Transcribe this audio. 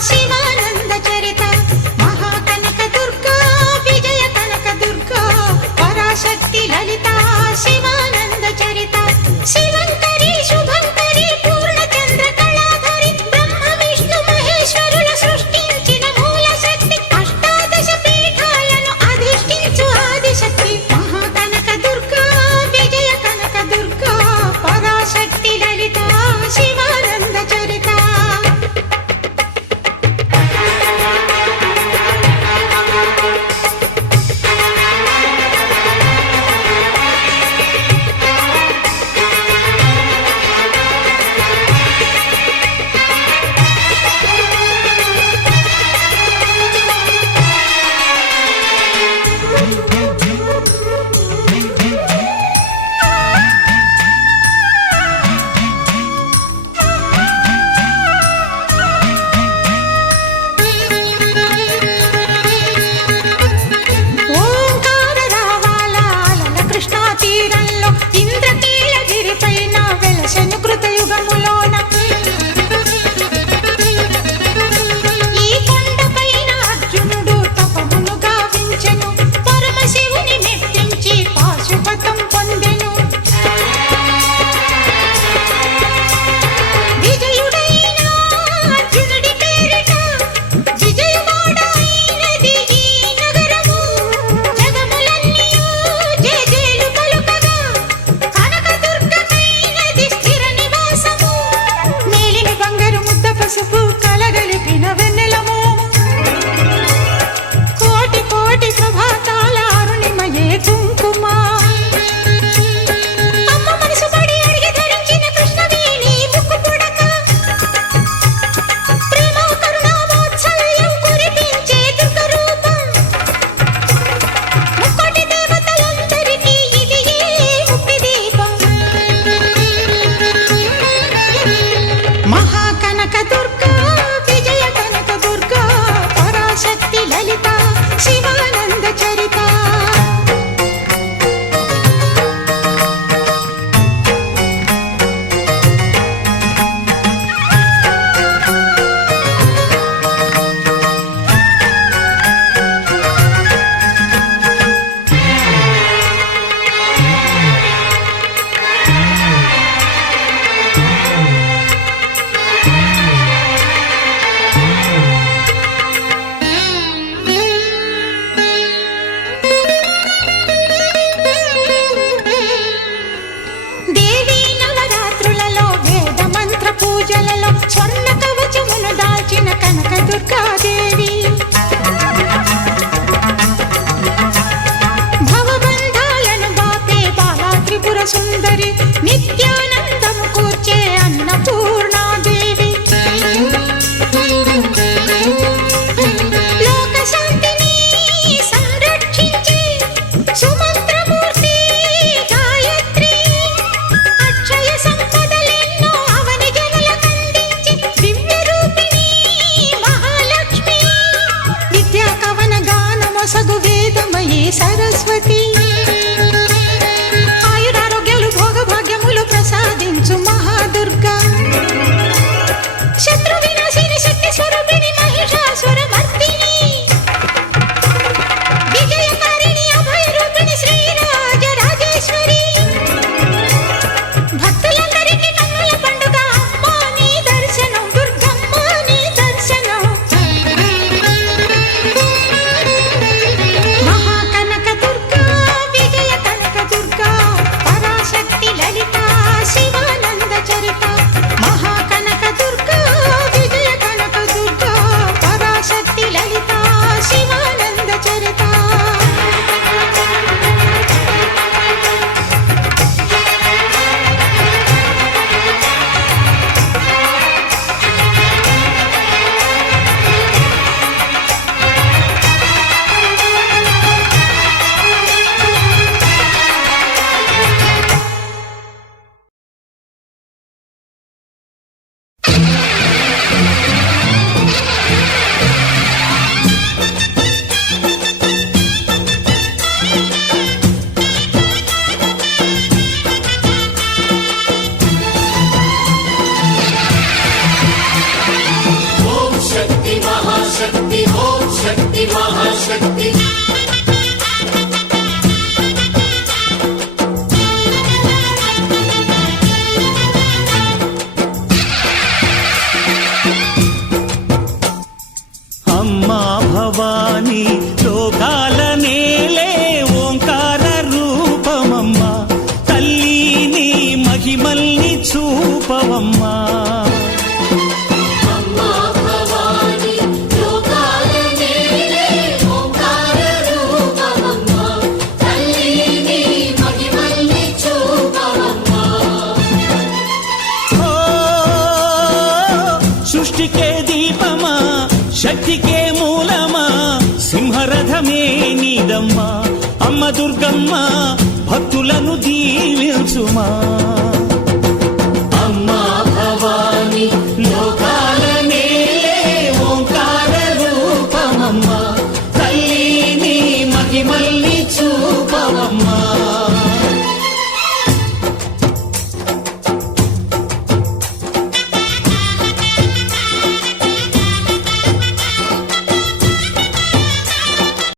శివానంద చరిత మహాకనక దుర్గా విజయ కనక దుర్గా పరాశక్తి లలిత శివానంద చరిత శివంకరి శుభంకరి పూర్ణచంద్ర కళాధరి బ్రహ్మ విష్ణు మహేశ్వరుల సృష్టించిన మూల శక్తి అష్టాదశ పీఠాలను అధిష్ఠించు ఆదిశక్తి మహాకనక దుర్గా విజయ కనక దుర్గా పరాశక్తి లలిత శివానంద చరిత ఓంకార రావాల అలల కృష్ణా తీరంలో ఇంద్రకీలగిరిపైన వెలసెను కృతయుగములోన ఈ కొండపైన అర్జునుడు తపమును గావించెను పరమశివుని మెప్పించి పాశుపతం పొందెను విజయుడైన అర్జునుడి పేరిట విజయవాడ అయినది ఈ నగరము జగములన్నీయు జయజేలు పలుకగా కనకదుర్గమైనది స్థిర నివాసము మేలిమి బంగారు ముద్ద పసుపు కలగలిపిన వెన్నెల మోము కోటి కోటి ప్రభాతాల అరుణిమయే కుంకుమ అమ్మ మనసు పడి అడిగి ధరించిన కృష్ణవేణి ముక్కు పుడక ప్రేమ కరుణ వాత్సల్యం కురిపించే దుర్గ రూపం ముక్కోటి దేవతలందరికీ ఇది ముక్తి దీపం మహాకనక దుర్గా విజయ కనక దుర్గా పరాశక్తి లలిత శివానంద చరిత దేవీ నవరాత్రులలో వేద మంత్ర పూజలలో స్వర్ణ కవచమును దాల్చిన కనక దుర్గాదేవి భవబంధాలను బాపే బాలా త్రిపుర సుందరి నిత్యానందము కూర్చే అన్నపూర్ణాదేవి లోక శాంతిని సంరక్షించే సుమంత్రమూర్తి గాయత్రి అక్షయ సంపదలెన్నో అవని జనులకందించి దివ్య రూపిణి మహాలక్ష్మి విద్యా కవన గానమొసగు వేదమయీ సరస్వతి ఆయురారోగ్యాలు భోగభాగ్యములు ప్రసాదించు మహాదుర్గా శత్రు వినాశిని శక్తి స్వరూపిణి మహిషాసుర మర్దిని విజయకారిణి అభయరూపిణి శ్రీరాజరాజేశ్వరి భక్తులందరికీ కన్నుల పండుగ అమ్మా నీ దర్శనం దుర్గమ్మ నీ దర్శనం మహాకనక దుర్గా మహాశక్తి అమ్మా భవానీ లోకాల నేలే ఓంకార రూపమమ్మా తల్లి నీ మహిమల్ని చూపవమ్మా అమ్మా భవాని లోకాల నేలే ఓంకార రూపమమ్మా తల్లి నీ మహిమల్ని చూపవమ్మా ఓ సృష్టికే దీపమా శక్తికే మూలమా సింహరథమే నీదమ్మా అమ్మ దుర్గమ్మ భక్తులను దీవించుమా